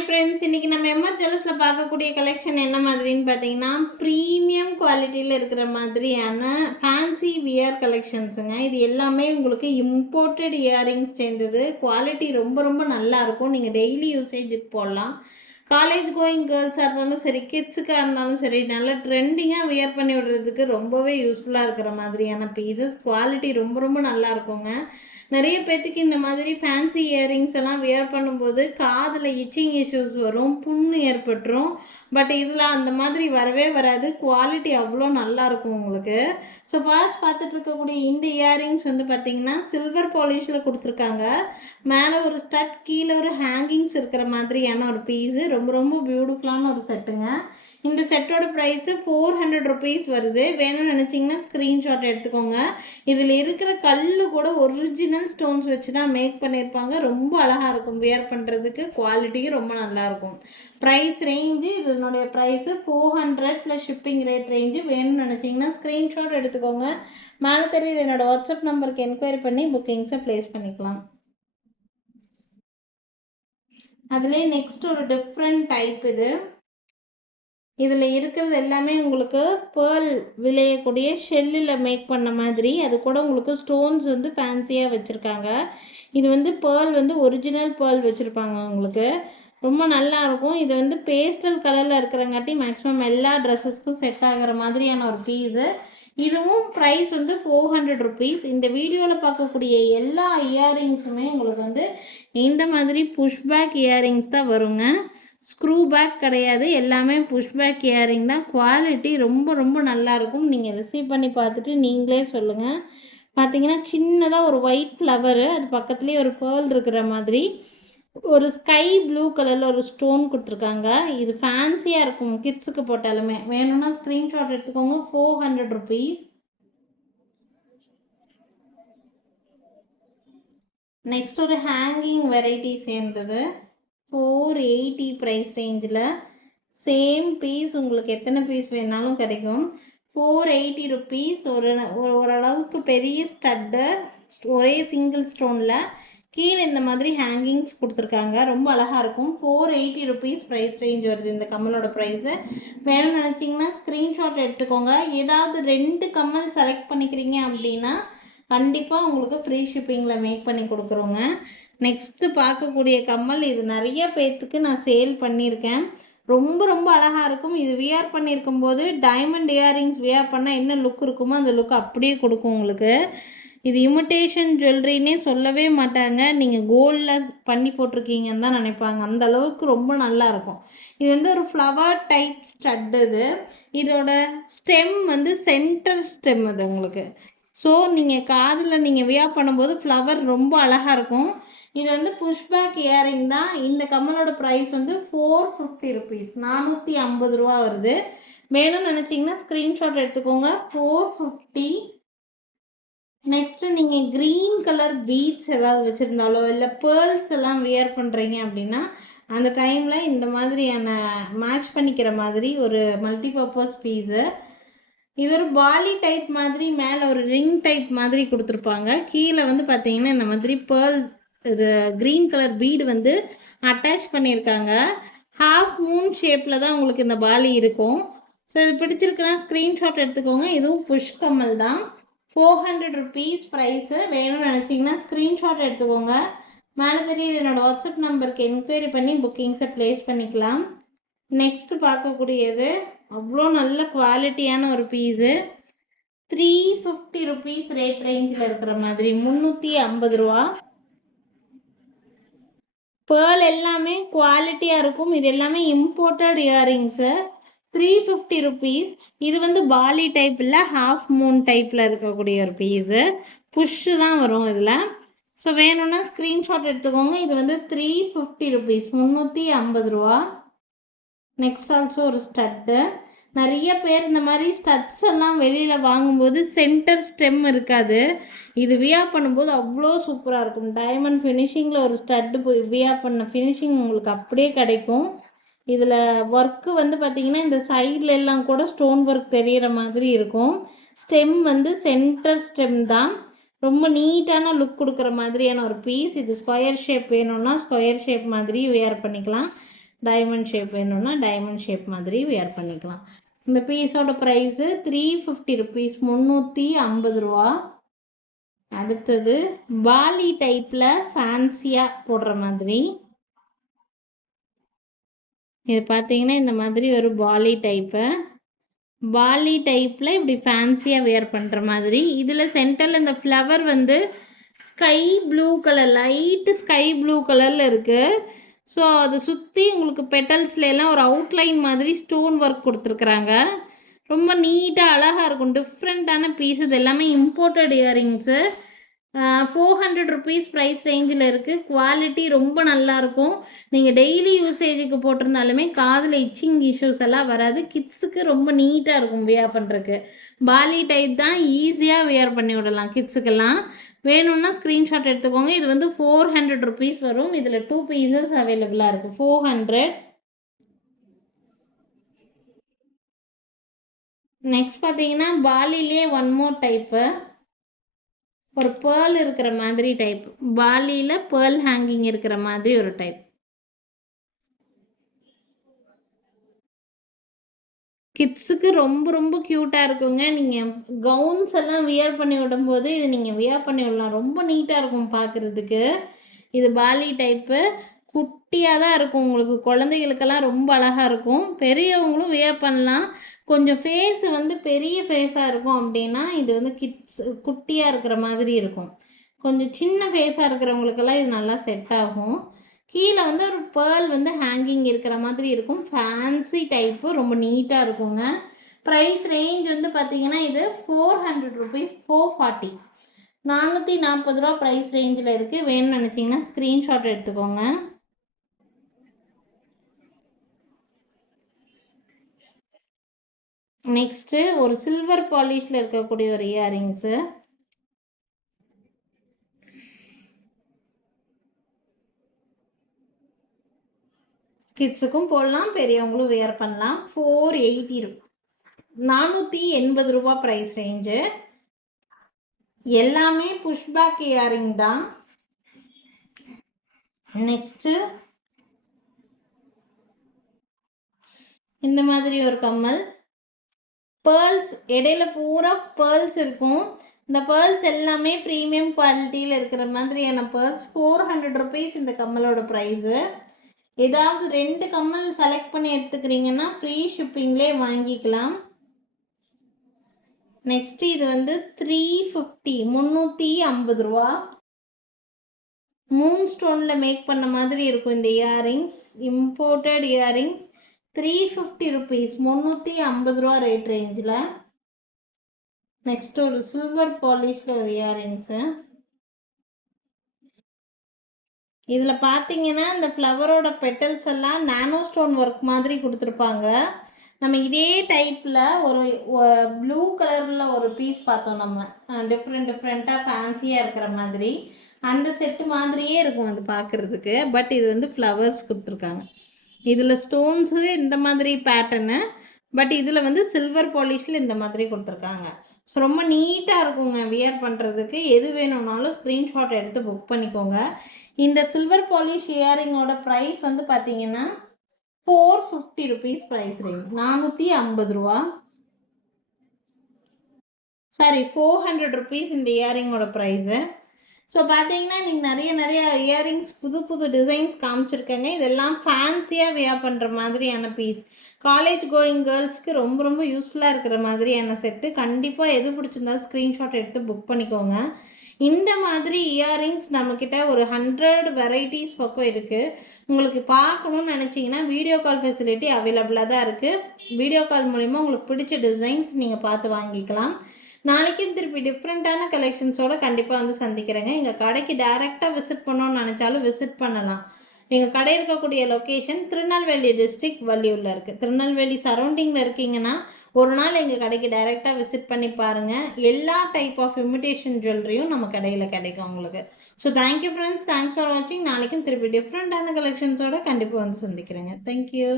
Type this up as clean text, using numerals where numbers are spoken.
Hi friends, இன்றைக்கி நம்ம MR ஜுவல்லர்ஸில் பார்க்கக்கூடிய கலெக்ஷன் என்ன மாதிரின்னு பார்த்தீங்கன்னா, ப்ரீமியம் குவாலிட்டியில் இருக்கிற மாதிரியான ஃபேன்சி வியர் கலெக்ஷன்ஸுங்க. இது எல்லாமே உங்களுக்கு இம்போர்ட்டட் இயரிங்ஸ் சேர்ந்தது. குவாலிட்டி ரொம்ப ரொம்ப நல்லாயிருக்கும். நீங்கள் டெய்லி யூசேஜுக்கு போடலாம். காலேஜ் கோயிங் கேர்ள்ஸாக இருந்தாலும் சரி, கிட்ஸுக்காக இருந்தாலும் சரி, நல்லா ட்ரெண்டிங்காக வியர் பண்ணி விடுறதுக்கு ரொம்பவே யூஸ்ஃபுல்லாக இருக்கிற மாதிரியான பீசஸ். குவாலிட்டி ரொம்ப ரொம்ப நல்லா இருக்குங்க. நிறைய பேர்த்துக்கு இந்த மாதிரி ஃபேன்சி இயரிங்ஸ் எல்லாம் வியர் பண்ணும்போது காதில் இச்சிங் இஷ்யூஸ் வரும், புண்ணு ஏற்பட்டுரும். பட் இதில் அந்த மாதிரி வரவே வராது. குவாலிட்டி அவ்வளோ நல்லாயிருக்கும் உங்களுக்கு. ஸோ ஃபர்ஸ்ட் பார்த்துட்டு இருக்கக்கூடிய இந்த இயரிங்ஸ் வந்து பார்த்திங்கன்னா சில்வர் பாலிஷில் கொடுத்துருக்காங்க. மேலே ஒரு ஸ்டட், கீழே ஒரு ஹேங்கிங்ஸ் இருக்கிற மாதிரியான ஒரு பீஸு. ரொம்ப ரொம்ப பியூட்டிஃபுல்லான ஒரு செட்டுங்க. இந்த செட்டோட ப்ரைஸு 400 ருபீஸ் வருது. வேணும்னு நினச்சிங்கன்னா ஸ்க்ரீன்ஷாட் எடுத்துக்கோங்க. இதில் இருக்கிற கல் கூட ஒரிஜினல் ஸ்டோன்ஸ் வச்சு தான் மேக் பண்ணியிருப்பாங்க. ரொம்ப அழகாக இருக்கும் வியர் பண்ணுறதுக்கு. குவாலிட்டியும் ரொம்ப நல்லாயிருக்கும். ப்ரைஸ் ரேஞ்சு இதனுடைய price 400 plus shipping rate range. வேணும்னு நினச்சிங்கன்னா ஸ்க்ரீன்ஷாட் எடுத்துக்கோங்க. மேலே தெரியுது என்னோடய வாட்ஸ்அப் நம்பருக்கு என்கொயரி பண்ணி புக்கிங்ஸை ப்ளேஸ் பண்ணிக்கலாம். அதுலேயே நெக்ஸ்ட் ஒரு டிஃப்ரெண்ட் டைப் இது. இதில் இருக்கிறது எல்லாமே உங்களுக்கு பேர்ல் விளையக்கூடிய ஷெல்லில் மேக் பண்ண மாதிரி. அது கூட உங்களுக்கு ஸ்டோன்ஸ் வந்து ஃபேன்சியாக வச்சுருக்காங்க. இது வந்து பேர்ல் வந்து ஒரிஜினல் பேர்ல் வச்சுருப்பாங்க உங்களுக்கு. ரொம்ப நல்லாயிருக்கும். இது வந்து பேஸ்டல் கலரில் இருக்கிறங்காட்டி மேக்ஸிமம் எல்லா ட்ரெஸ்ஸஸ்க்கும் செட் ஆகிற மாதிரியான ஒரு பீஸு. இதுவும் ப்ரைஸ் வந்து 400 ருபீஸ். இந்த வீடியோவில் பார்க்கக்கூடிய எல்லா இயரிங்ஸுமே உங்களுக்கு வந்து இந்த மாதிரி புஷ்பேக் இயரிங்ஸ் தான் வருங்க. ஸ்க்ரூ பேக் கிடையாது, எல்லாமே புஷ்பேக் இயரிங் தான். குவாலிட்டி ரொம்ப ரொம்ப நல்லாயிருக்கும். நீங்கள் ரிசீவ் பண்ணி பார்த்துட்டு நீங்களே சொல்லுங்கள். பார்த்தீங்கன்னா சின்னதாக ஒரு ஒயிட் ஃப்ளவரு, அது பக்கத்துலேயே ஒரு பேர்ல் இருக்கிற மாதிரி ஒரு ஸ்கை ப்ளூ கலரில் ஒரு ஸ்டோன் கொடுத்துருக்காங்க. இது ஃபேன்சியாக இருக்கும் கிட்ஸுக்கு போட்டாலுமே. வேணும்னா ஸ்க்ரீன்ஷாட் எடுத்துக்கோங்க. 400 ருபீஸ். நெக்ஸ்ட் ஒரு ஹேங்கிங் வெரைட்டி சேர்ந்தது. 480 ப்ரைஸ் ரேஞ்சில் சேம் பீஸ் உங்களுக்கு எத்தனை பீஸ் வேணாலும் கிடைக்கும். 480 ருபீஸ். ஓரளவுக்கு பெரிய ஸ்டட்டு, ஒரே சிங்கிள் ஸ்டோனில் கீழே இந்த மாதிரி ஹேங்கிங்ஸ் கொடுத்துருக்காங்க. ரொம்ப அழகாக இருக்கும். 480 ருபீஸ் ப்ரைஸ் ரேஞ்ச் வருது இந்த கம்மலோட ப்ரைஸு. வேணும்னு நினச்சிங்கன்னா ஸ்க்ரீன்ஷாட் எடுத்துக்கோங்க. ஏதாவது 2 கம்மல் செலக்ட் பண்ணிக்கிறீங்க அப்படின்னா கண்டிப்பாக உங்களுக்கு ஃப்ரீ ஷிப்பிங்கில் மேக் பண்ணி கொடுக்குறோங்க. நெக்ஸ்ட்டு பார்க்கக்கூடிய கம்மல், இது நிறைய பேர்த்துக்கு நான் சேல் பண்ணியிருக்கேன். ரொம்ப ரொம்ப அழகாக இருக்கும். இது வியர் பண்ணியிருக்கும் போது டைமண்ட் இயரிங்ஸ் வியர் பண்ணால் என்ன லுக் இருக்குமோ அந்த லுக் அப்படியே கொடுக்கும் உங்களுக்கு. இது இமிட்டேஷன் ஜுவல்லரின்னே சொல்லவே மாட்டாங்க. நீங்கள் கோல்டில் பண்ணி போட்டிருக்கீங்கன்னு தான் நினைப்பாங்க. அந்த அளவுக்கு ரொம்ப நல்லாயிருக்கும். இது வந்து ஒரு ஃப்ளவர் டைப் ஸ்டட்டு. இதோட ஸ்டெம் வந்து சென்டர் ஸ்டெம் அது உங்களுக்கு. ஸோ நீங்கள் காதில் நீங்கள் வியர் பண்ணும்போது ஃப்ளவர் ரொம்ப அழகாக இருக்கும். இது வந்து புஷ்பேக் இயரிங் தான். இந்த கம்மலோட ப்ரைஸ் வந்து 450 ருபீஸ், 450 ரூபா வருது. வேணும்னு நினச்சிங்கன்னா ஸ்க்ரீன்ஷாட் எடுத்துக்கோங்க. 450. நெக்ஸ்ட்டு நீங்கள் க்ரீன் கலர் பீட்ஸ் ஏதாவது வச்சுருந்தாலோ இல்லை பேர்ல்ஸ் எல்லாம் வியர் பண்ணுறீங்க அப்படின்னா அந்த டைமில் இந்த மாதிரியான மேட்ச் பண்ணிக்கிற மாதிரி ஒரு மல்டிபர்பஸ் பீஸு. இது ஒரு பாலி டைப் மாதிரி, மேலே ஒரு ரிங் டைப் மாதிரி கொடுத்துருப்பாங்க. கீழே வந்து பார்த்தீங்கன்னா இந்த மாதிரி பேர்ல் இது க்ரீன் கலர் பீடு வந்து அட்டாச் பண்ணியிருக்காங்க. ஹாஃப் மூன் ஷேப்பில் தான் உங்களுக்கு இந்த பாலி இருக்கும். ஸோ இது பிடிச்சிருக்குன்னா ஸ்க்ரீன்ஷாட் எடுத்துக்கோங்க. இதுவும் புஷ் கம்மல் தான். 400 ருபீஸ் ப்ரைஸு. வேணும்னு நினச்சிங்கன்னா ஸ்க்ரீன்ஷாட் எடுத்துக்கோங்க. மேலே தெரியுது என்னோடய வாட்ஸ்அப் நம்பருக்கு என்கொயரி பண்ணி புக்கிங்ஸை ப்ளேஸ் பண்ணிக்கலாம். நெக்ஸ்ட்டு பார்க்கக்கூடியது அவ்வளோ நல்ல குவாலிட்டியான ஒரு பீஸு. 350 ருபீஸ் ரேட் ரேஞ்சில் இருக்கிற மாதிரி, 350 ரூபா. பேர்ல் எல்லாமே குவாலிட்டியாக இருக்கும். இது எல்லாமே இம்போர்ட்டட் இயரிங்ஸு. 350 ருபீஸ். இது வந்து பாலி டைப் இல்லை, ஹாஃப் மூன் டைப்பில் இருக்கக்கூடிய ஒரு பீஸு. புஷ்ஷு தான் வரும் இதில். ஸோ வேணும்னா ஸ்க்ரீன்ஷாட் எடுத்துக்கோங்க. இது வந்து 350 ருபீஸ், 350 ரூபா. நெக்ஸ்ட் ஆல்சோ ஒரு ஸ்டட்டு. நிறைய பேர் இந்த மாதிரி ஸ்டட்ஸ் எல்லாம் வெளியில் வாங்கும்போது சென்டர் ஸ்டெம் இருக்காது. இது வியர் பண்ணும்போது அவ்வளோ சூப்பராக இருக்கும். டைமண்ட் ஃபினிஷிங்கில் ஒரு ஸ்டட்டு வியர் பண்ண ஃபினிஷிங் உங்களுக்கு அப்படியே கிடைக்கும். இதில் ஒர்க்கு வந்து பார்த்திங்கன்னா இந்த சைடில் எல்லாம் கூட ஸ்டோன் ஒர்க் தெரிகிற மாதிரி இருக்கும். ஸ்டெம் வந்து சென்டர் ஸ்டெம் தான். ரொம்ப நீட்டான லுக் கொடுக்குற மாதிரியான ஒரு பீஸ். இது ஸ்கொயர் ஷேப் வேணும்னா ஸ்கொயர் ஷேப் மாதிரி வியர் பண்ணிக்கலாம். டைமண்ட் ஷேப் வேணும்னா டைமண்ட் ஷேப் மாதிரி வேர் பண்ணிக்கலாம். இந்த பீஸோட ப்ரைஸு 350 ருபீஸ், 350 ரூபா. அடுத்தது பாலி டைப்பில் ஃபேன்சியாக போடுற மாதிரி. இது பார்த்தீங்கன்னா இந்த மாதிரி ஒரு பாலி டைப்பில் இப்படி ஃபேன்சியாக வேர் பண்ணுற மாதிரி. இதில் சென்டரில் இந்த ஃப்ளவர் வந்து sky blue colour, light sky blue கலரில் இருக்குது. ஸோ அதை சுற்றி உங்களுக்கு பெட்டல்ஸ்லாம் ஒரு அவுட்லைன் மாதிரி ஸ்டோன் ஒர்க் கொடுத்துருக்குறாங்க. ரொம்ப நீட்டாக அழகாக இருக்கும். டிஃப்ரெண்ட்டான பீஸ். இது எல்லாமே இம்போர்ட்டட் இயரிங்ஸு. 400 ருபீஸ் ப்ரைஸ் ரேஞ்சில் இருக்குது. குவாலிட்டி ரொம்ப நல்லாயிருக்கும். நீங்கள் டெய்லி யூசேஜுக்கு போட்டிருந்தாலுமே காதில் இச்சிங் இஷ்யூஸ் எல்லாம் வராது. கிட்ஸுக்கு ரொம்ப நீட்டாக இருக்கும் வியர் பண்ணுறதுக்கு. பாலி டைப் தான், ஈஸியாக வியர் பண்ணி விடலாம் கிட்ஸுக்கெல்லாம். வேணும்னா ஸ்க்ரீன்ஷாட் எடுத்துக்கோங்க. இது வந்து 400 ருபீஸ் வரும். இதில் 2 பீசஸ் அவைலபிளாக இருக்குது. 400. நெக்ஸ்ட் பார்த்தீங்கன்னா பாலிலே ஒன் மோர் டைப்பு, ஒரு பேர்ல் இருக்கிற மாதிரி டைப். பாலியில் பேர்ல் ஹேங்கிங் இருக்கிற மாதிரி ஒரு டைப். கிட்ஸுக்கு ரொம்ப ரொம்ப க்யூட்டாக இருக்குங்க. நீங்கள் கவுன்ஸ் எல்லாம் வியர் பண்ணி விடும்போது இது நீங்கள் வியர் பண்ணி விடலாம். ரொம்ப நீட்டாக இருக்கும் பார்க்குறதுக்கு. இது பாலி டைப்பு. குட்டியாக தான் இருக்கும். உங்களுக்கு குழந்தைகளுக்கெல்லாம் ரொம்ப அழகாக இருக்கும். பெரியவங்களும் வியர் பண்ணலாம். கொஞ்சம் ஃபேஸு வந்து பெரிய ஃபேஸாக இருக்கும் அப்படின்னா இது வந்து கிட்ஸ் குட்டியாக இருக்கிற மாதிரி இருக்கும். கொஞ்சம் சின்ன ஃபேஸாக இருக்கிறவங்களுக்கெல்லாம் இது நல்லா செட் ஆகும். கீழே வந்து ஒரு பேர்ல் வந்து ஹேங்கிங் இருக்கிற மாதிரி இருக்கும். ஃபேன்சி டைப்பு, ரொம்ப நீட்டாக இருக்குங்க. ப்ரைஸ் ரேஞ்ச் வந்து பார்த்திங்கன்னா இது 400 ருபீஸ், 440, 440 ரூபா ப்ரைஸ் ரேஞ்சில் இருக்குது. வேணும்னு நினச்சிங்கன்னா ஸ்க்ரீன்ஷாட் எடுத்துக்கோங்க. நெக்ஸ்ட்டு ஒரு சில்வர் பாலிஷில் இருக்கக்கூடிய ஒரு இயரிங்ஸு. கிட்ஸுக்கும் போடலாம், பெரியவங்களும் வேர் பண்ணலாம். 480 ரூபா, 480 ரூபா ப்ரைஸ் ரேஞ்சு. எல்லாமே புஷ்பேக் இயரிங் தான். நெக்ஸ்ட்டு இந்த மாதிரி ஒரு கம்மல். பேர்ல்ஸ் இடையில பூரா பேர்ல்ஸ் இருக்கும். இந்த பேர்ல்ஸ் எல்லாமே ப்ரீமியம் குவாலிட்டியில் இருக்கிற மாதிரியான பேர்ல்ஸ். 400 ருபீஸ் இந்த கம்மலோட ப்ரைஸு. ஏதாவது 2 கம்மல் செலக்ட் பண்ணி எடுத்துக்கிறீங்கன்னா ஃப்ரீ ஷிப்பிங்லேயே வாங்கிக்கலாம். நெக்ஸ்ட் இது வந்து 350, 350 ரூபா. மூன் ஸ்டோனில் மேக் பண்ண மாதிரி இருக்கும் இந்த இயரிங்ஸ். Imported earrings. 350 ருபீஸ், 350 ரூபா ரேட் ரேஞ்சில். நெக்ஸ்ட் ஒரு சில்வர் பாலிஷில் ஒரு இயரிங்ஸு. இதில் பார்த்தீங்கன்னா இந்த ஃப்ளவரோட பெட்டல்ஸ் எல்லாம் நானோ ஸ்டோன் ஒர்க் மாதிரி கொடுத்துருப்பாங்க. நம்ம இதே டைப்பில் ஒரு ப்ளூ கலரில் ஒரு பீஸ் பார்த்தோம் நம்ம, டிஃப்ரெண்ட்டாக ஃபேன்சியாக இருக்கிற மாதிரி. அந்த செட்டு மாதிரியே இருக்கும் அது பார்க்குறதுக்கு. பட் இது வந்து ஃப்ளவர்ஸ் கொடுத்துருக்காங்க. இதில் ஸ்டோன்ஸு இந்த மாதிரி பேட்டர்னு, பட் இதில் வந்து சில்வர் பாலிஷில் இந்த மாதிரி கொடுத்துருக்காங்க. ஸோ ரொம்ப நீட்டாக இருக்குங்க வியர் பண்ணுறதுக்கு. எது வேணும்னாலும் ஸ்க்ரீன்ஷாட் எடுத்து புக் பண்ணிக்கோங்க. இந்த சில்வர் பாலிஷ் இயரிங்கோட ப்ரைஸ் வந்து பார்த்தீங்கன்னா 450 ருபீஸ் ப்ரைஸ் ரேஞ்ச், 450 ரூபா. சாரி, 400 ருபீஸ் இந்த இயரிங்கோட ப்ரைஸு. ஸோ பார்த்தீங்கன்னா நீங்கள் நிறைய இயரிங்ஸ் புது டிசைன்ஸ் காமிச்சிருக்கேங்க. இதெல்லாம் ஃபேன்சியாக வியர் பண்ணுற மாதிரியான பீஸ். காலேஜ் கோயிங் கேர்ள்ஸ்க்கு ரொம்ப ரொம்ப யூஸ்ஃபுல்லாக இருக்கிற மாதிரியான செட்டு. கண்டிப்பாக எது பிடிச்சிருந்தாலும் ஸ்க்ரீன்ஷாட் எடுத்து புக் பண்ணிக்கோங்க. இந்த மாதிரி இயரிங்ஸ் நம்மக்கிட்ட ஒரு 100 வெரைட்டிஸ் பக்கம் இருக்குது. உங்களுக்கு பார்க்கணுன்னு நினச்சிங்கன்னா வீடியோ கால் ஃபெசிலிட்டி அவைலபிளாக தான் இருக்குது. வீடியோ கால் மூலிமா உங்களுக்கு பிடிச்ச டிசைன்ஸ் நீங்கள் பார்த்து வாங்கிக்கலாம். நாளைக்கும் திருப்பி டிஃப்ரெண்ட்டான கலெக்ஷன்ஸோடு கண்டிப்பாக வந்து சந்திக்கிறேங்க. எங்கள் கடைக்கு டைரெக்டாக விசிட் பண்ணோன்னு நினச்சாலும் விசிட் பண்ணலாம். எங்கள் கடை இருக்கக்கூடிய லொக்கேஷன் திருநெல்வேலி டிஸ்ட்ரிக்ட் வள்ளியூரில் இருக்குது. திருநெல்வேலி சரௌண்டிங்கில் இருக்கீங்கன்னா ஒரு நாள் எங்கள் கடைக்கு டைரெக்டாக விசிட் பண்ணி பாருங்கள். எல்லா டைப் ஆஃப் இமிடேஷன் ஜுவல்லரியும் நம்ம கடையில் கிடைக்கும் உங்களுக்கு. So thank you friends, thanks for வாட்சிங். நாளைக்கும் திருப்பி டிஃப்ரெண்ட்டான கலெக்ஷன்ஸோடு கண்டிப்பாக வந்து சந்திக்கிறேங்க. தேங்க்யூ.